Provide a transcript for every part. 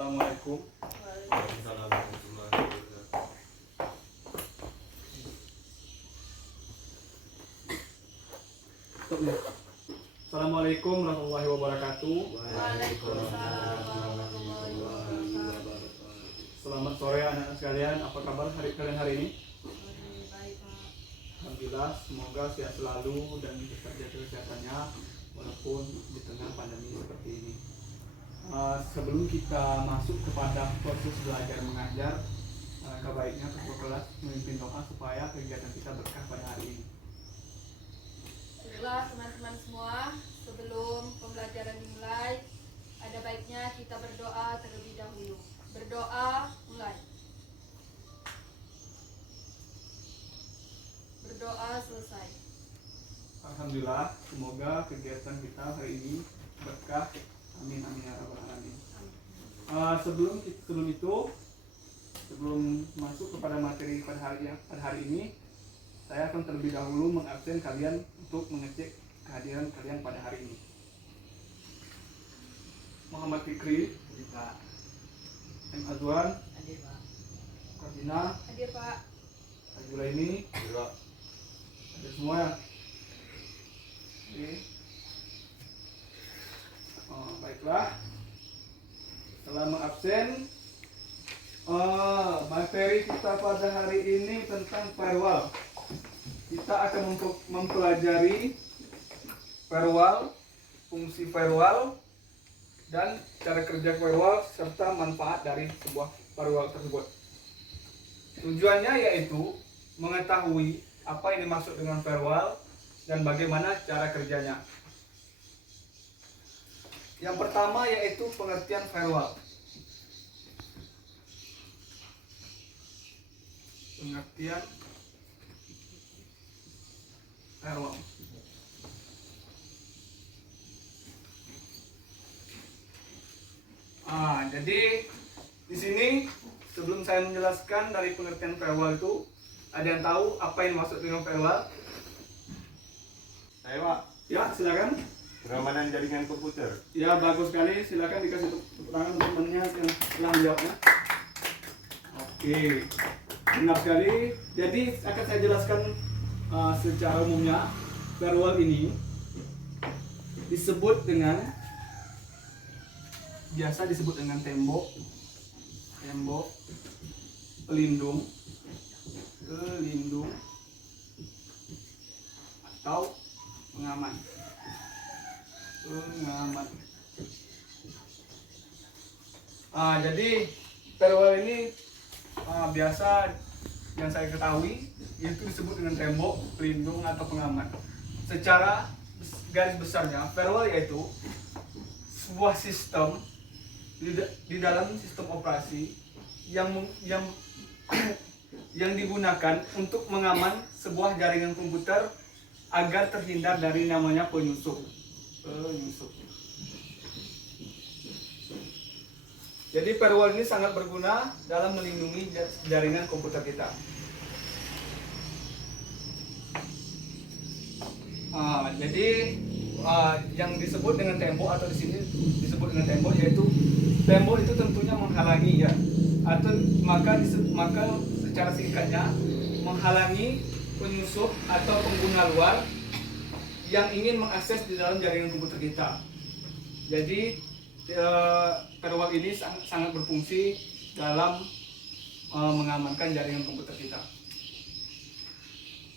Assalamualaikum. Waalaikumsalam warahmatullahi wabarakatuh. Assalamualaikum warahmatullahi wabarakatuh. Waalaikumsalam warahmatullahi wabarakatuh. Selamat sore anak-anak sekalian. Apa kabar kalian hari ini? Baik, Pak. Alhamdulillah, semoga sehat selalu dan tetap jaga kesehatannya walaupun di tengah pandemi seperti ini. Sebelum kita masuk kepada proses belajar mengajar, alangkah baiknya ketua kelas memimpin doa supaya kegiatan kita berkah pada hari ini. Baiklah teman-teman semua, sebelum pembelajaran dimulai, ada baiknya kita berdoa terlebih dahulu. Berdoa, mulai. Berdoa, selesai. Alhamdulillah, semoga kegiatan kita hari ini berkah. Amin amin ya rabbal alamin. Sebelum masuk kepada materi pada hari ini, saya akan terlebih dahulu mengabsen kalian untuk mengecek kehadiran kalian pada hari ini. Muhammad Fikri, Pak. M. Azwan, Hadir, Pak. Kardina, Hadir, Pak. Ajulaini, ada semua ya? Oke. Baiklah, setelah mengabsen, materi kita pada hari ini tentang firewall. Kita akan mempelajari firewall, fungsi firewall, dan cara kerja firewall serta manfaat dari sebuah firewall tersebut. Tujuannya yaitu mengetahui apa yang dimaksud dengan firewall dan bagaimana cara kerjanya. Yang pertama yaitu pengertian firewall. Pengertian firewall. Jadi di sini sebelum saya menjelaskan dari pengertian firewall itu, ada yang tahu apa yang dimaksud dengan firewall? Saya Pak, Ya, silakan. pengamanan jaringan komputer. Ya, bagus sekali. Silakan dikasih tepuk tangan untuk temannya yang telah menjawabnya. Oke, benar sekali. Jadi akan saya jelaskan secara umumnya firewall ini biasa disebut dengan tembok pelindung atau pengaman. Jadi firewall ini biasa yang saya ketahui itu disebut dengan tembok, pelindung atau pengaman. Secara garis besarnya, firewall yaitu sebuah sistem di dalam sistem operasi yang digunakan untuk mengaman sebuah jaringan komputer agar terhindar dari namanya penyusup. Jadi firewall ini sangat berguna dalam melindungi jaringan komputer kita. Yang disebut dengan tembok atau di sini disebut dengan tembok, yaitu tembok itu tentunya menghalangi ya, atau maka secara singkatnya menghalangi penyusup atau pengguna luar yang ingin mengakses di dalam jaringan komputer kita. Jadi firewall ini sangat berfungsi dalam mengamankan jaringan komputer kita.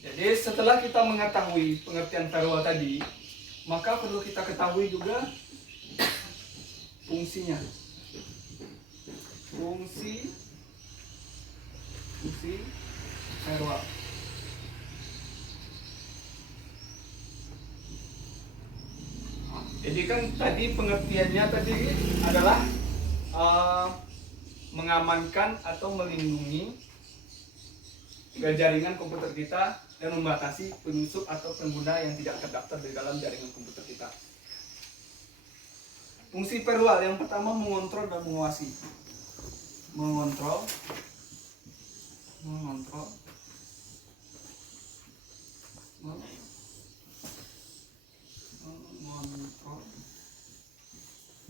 Jadi setelah kita mengetahui pengertian firewall tadi, maka perlu kita ketahui juga fungsinya. Fungsi firewall. Jadi kan tadi pengertiannya tadi adalah mengamankan atau melindungi jaringan komputer kita dan membatasi penyusup atau pengguna yang tidak terdaftar di dalam jaringan komputer kita. Fungsi firewall yang pertama mengontrol dan mengawasi. Mengontrol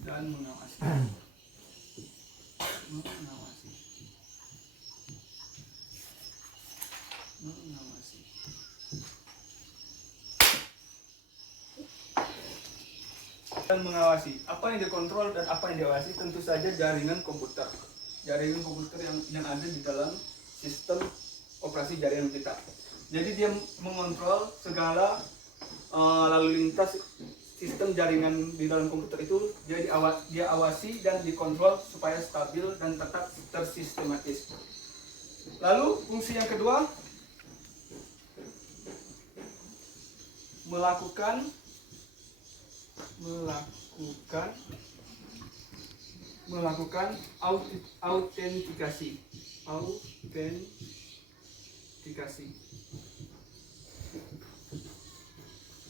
dan mengawasi. dan mengawasi. Apa yang dikontrol dan apa yang diawasi tentu saja jaringan komputer. Jaringan komputer yang ada di dalam sistem operasi jaringan kita. Jadi dia mengontrol segala lalu lintas sistem jaringan di dalam komputer itu. Dia awasi dan dikontrol supaya stabil dan tetap tersistematis. Lalu fungsi yang kedua, melakukan autentikasi.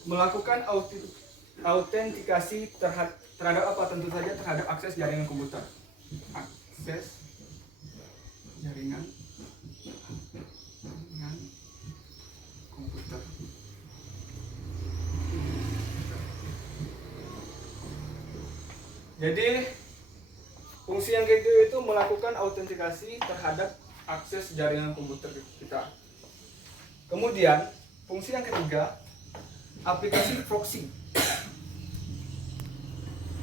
Melakukan autentikasi terhadap apa? Tentu saja terhadap akses jaringan komputer. Akses jaringan komputer. Jadi fungsi yang kedua itu melakukan autentikasi terhadap akses jaringan komputer kita. Kemudian fungsi yang ketiga, aplikasi proxy.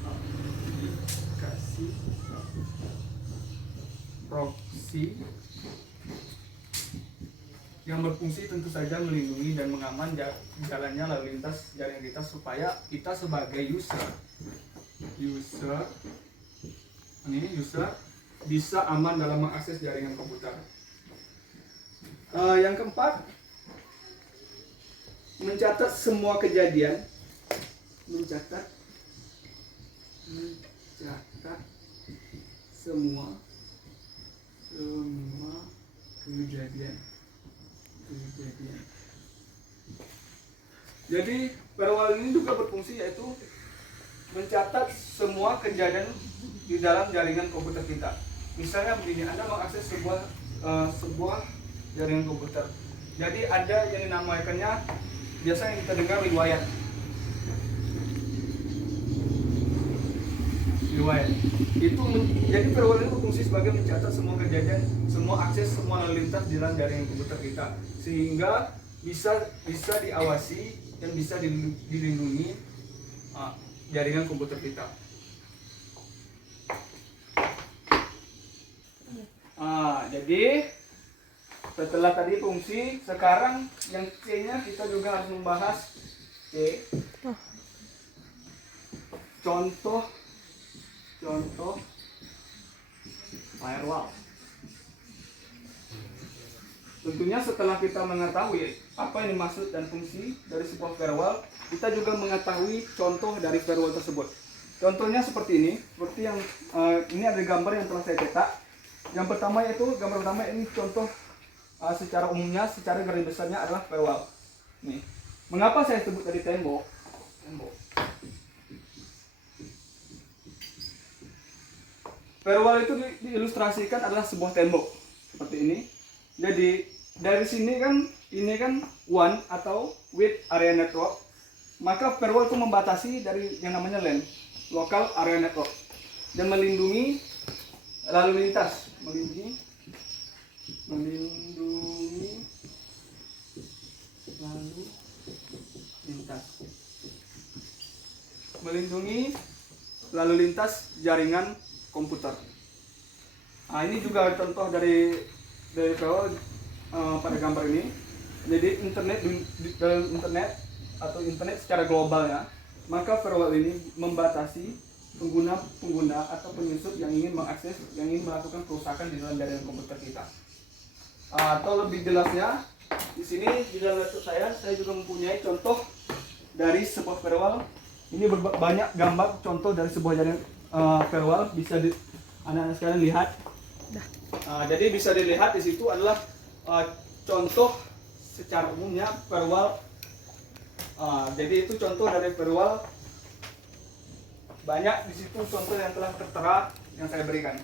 Aplikasi proxy yang berfungsi tentu saja melindungi dan mengaman jalannya lalu lintas jaringan kita supaya kita sebagai user bisa aman dalam mengakses jaringan komputer. Yang keempat, mencatat semua kejadian. Mencatat semua kejadian. Jadi firewall ini juga berfungsi yaitu mencatat semua kejadian di dalam jaringan komputer kita. Misalnya begini, Anda mengakses sebuah jaringan komputer. Jadi ada yang dinamakannya, biasanya kita dengar riwayat. Itu jadi firewall ini berfungsi sebagai mencatat semua kejadian, semua akses, semua lalu lintas di dalam jaringan komputer kita, sehingga bisa diawasi dan bisa dilindungi jaringan komputer kita. Jadi setelah tadi fungsi, sekarang yang C-nya kita juga harus membahas C. Contoh firewall. Tentunya setelah kita mengetahui apa yang dimaksud dan fungsi dari sebuah firewall, kita juga mengetahui contoh dari firewall tersebut. Contohnya seperti ini, seperti yang ini ada gambar yang telah saya cetak. Yang pertama yaitu gambar pertama ini contoh secara umumnya, secara garis besarnya adalah firewall. Nih, mengapa saya sebut tadi tembok? Firewall itu diilustrasikan adalah sebuah tembok seperti ini. Jadi dari sini kan ini kan WAN atau Wide Area Network. Maka firewall itu membatasi dari yang namanya LAN, Local Area Network, dan melindungi lalu lintas, melindungi lalu lintas jaringan komputer. Ini juga contoh dari firewall pada gambar ini. Jadi dalam internet atau internet secara global ya, maka firewall ini membatasi pengguna atau penyusup yang ingin mengakses, yang ingin melakukan kerusakan di dalam jaringan komputer kita. Atau lebih jelasnya, di sini di dalam laptop saya juga mempunyai contoh dari sebuah firewall. Ini banyak gambar contoh dari sebuah jaringan firewall, bisa anak-anak sekalian lihat. Jadi bisa dilihat di situ adalah contoh secara umumnya firewall. Jadi itu contoh dari firewall. Banyak di situ contoh yang telah tertera yang saya berikan.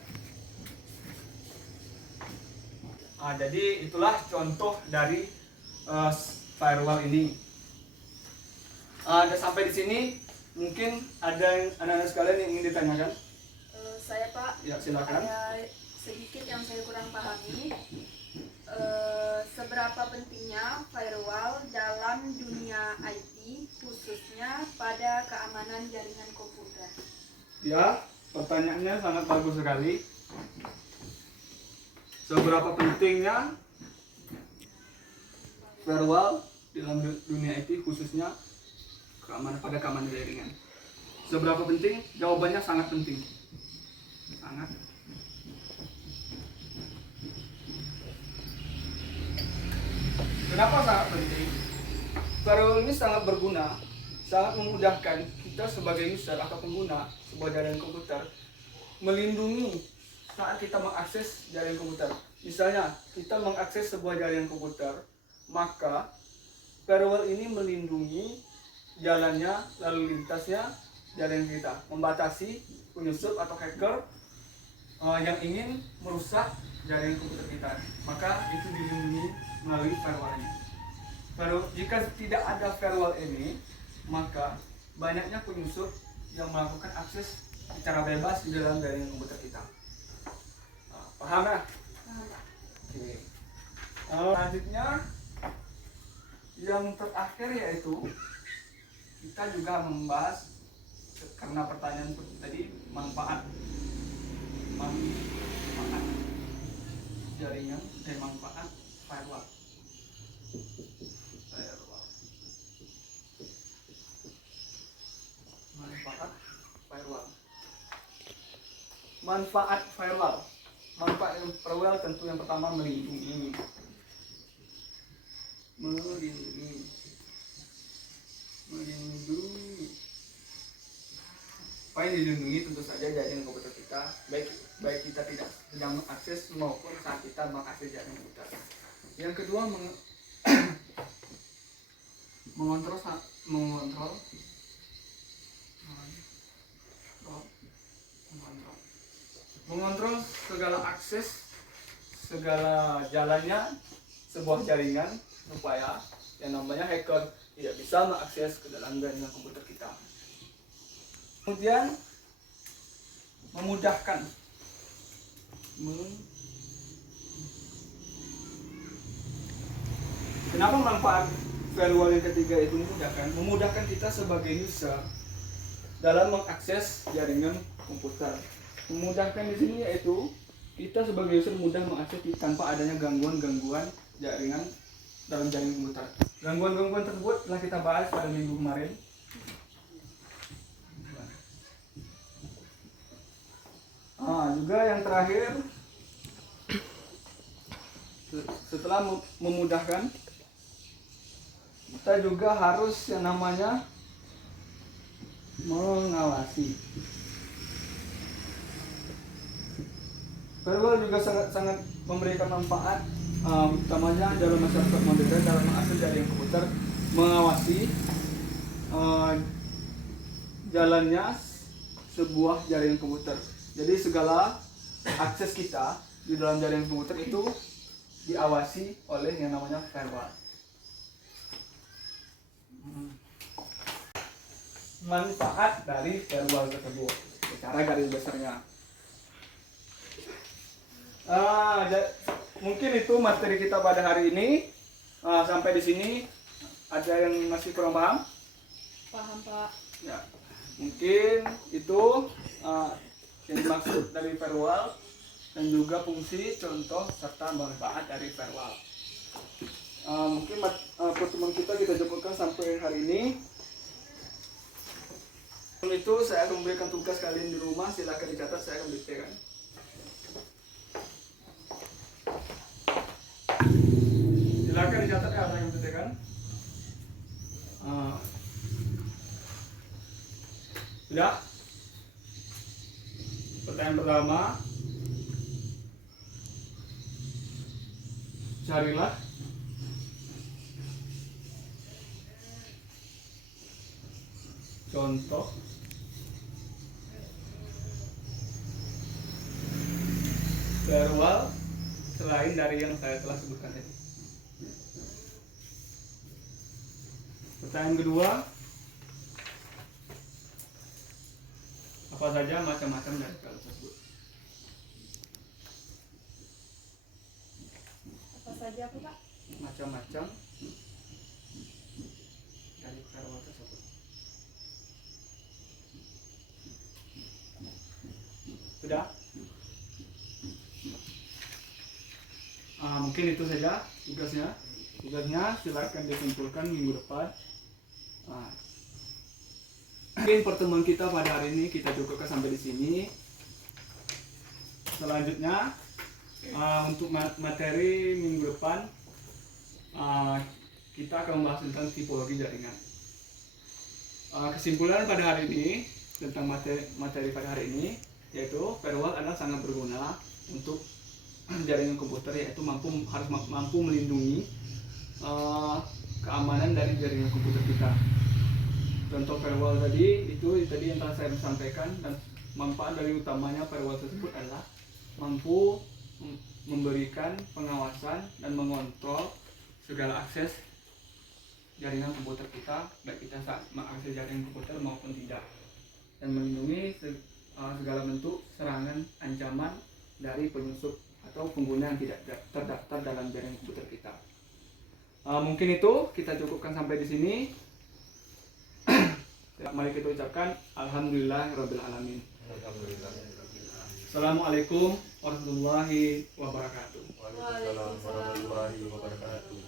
Jadi itulah contoh dari firewall ini. Sampai di sini mungkin ada anak-anak sekalian yang ingin ditanyakan. Saya Pak, ya silakan. Ada sedikit yang saya kurang pahami. Seberapa pentingnya firewall dalam dunia IT IT khususnya pada keamanan jaringan komputer? Ya, pertanyaannya sangat bagus sekali. Seberapa pentingnya firewall dalam dunia IT khususnya keamanan jaringan? Seberapa penting? Jawabannya sangat penting. Sangat. Kenapa sangat penting? Firewall ini sangat berguna, sangat memudahkan kita sebagai user atau pengguna sebuah jaringan komputer melindungi saat kita mengakses jaringan komputer. Misalnya, kita mengakses sebuah jaringan komputer, maka firewall ini melindungi jalannya, lalu lintasnya jaringan kita, membatasi penyusup atau hacker yang ingin merusak jaringan komputer kita. Maka itu dilindungi melalui firewall ini. Jika tidak ada firewall ini, maka banyaknya penyusup yang melakukan akses secara bebas di dalam jaringan komputer kita. Paham ya? Oke. Selanjutnya yang terakhir yaitu kita juga membahas, karena pertanyaan tadi, manfaat jaringan dan manfaat firewall. Manfaat firewall. Manfaat firewall tentu yang pertama melindungi. Apa yang dilindungi tentu saja jaringan komputer kita, baik kita tidak sedang mengakses maupun saat kita mengakses jaringan komputer. Yang kedua mengontrol segala akses, segala jalannya sebuah jaringan supaya yang namanya hacker tidak bisa mengakses ke dalam jaringan komputer kita. Kemudian memudahkan. Kenapa manfaat firewall yang ketiga itu memudahkan? Memudahkan kita sebagai user dalam mengakses jaringan komputer. Memudahkan di sini yaitu kita sebagai user mudah mengakses tanpa adanya gangguan-gangguan jaringan dalam jaringan komputer. Gangguan-gangguan tersebut telah kita bahas pada minggu kemarin. Juga yang terakhir, setelah memudahkan, kita juga harus yang namanya mengawasi. Firewall juga sangat memberikan manfaat, utamanya dalam masyarakat modern dalam mengakses jaringan komputer, mengawasi jalannya sebuah jaringan komputer. Jadi segala akses kita di dalam jaringan komputer itu diawasi oleh yang namanya firewall. Manfaat dari firewall tersebut secara garis besarnya. Mungkin itu materi kita pada hari ini. Sampai di sini ada yang masih kurang paham? Paham, Pak. Ya, mungkin itu yang dimaksud dari firewall dan juga fungsi, contoh, serta manfaat dari firewall. Mungkin pertemuan kita cukupkan sampai hari ini. Sebelum itu saya akan memberikan tugas kalian di rumah, silakan dicatat, saya akan diktekan. Silakan dicatat ya, saya akan diktekan. Sudah? Pertanyaan pertama, carilah contoh firewall selain dari yang saya telah sebutkan tadi. Pertanyaan kedua, apa saja macam-macam dari firewall tersebut? Apa saja, Pak? Macam-macam dari firewall tersebut. Sudah? Mungkin itu saja tugasnya. Tugasnya silakan disimpulkan minggu depan. Mungkin pertemuan kita pada hari ini kita cukupkan sampai di sini. Selanjutnya untuk materi minggu depan kita akan membahas tentang tipologi jaringan. Kesimpulan pada hari ini tentang materi pada hari ini yaitu firewall adalah sangat berguna untuk jaringan komputer, yaitu harus mampu melindungi keamanan dari jaringan komputer kita. Contoh firewall tadi yang telah saya sampaikan, dan manfaat dari utamanya firewall tersebut adalah mampu memberikan pengawasan dan mengontrol segala akses jaringan komputer kita, baik kita saat mengakses jaringan komputer maupun tidak, dan melindungi segala bentuk serangan ancaman dari penyusup atau pengguna yang tidak terdaftar dalam jaringan komputer kita. Mungkin itu kita cukupkan sampai di sini. Mari kita ucapkan alhamdulillahirabbil alamin. Alhamdulillah. Assalamualaikum warahmatullahi wabarakatuh. Waalaikumsalam warahmatullahi wabarakatuh.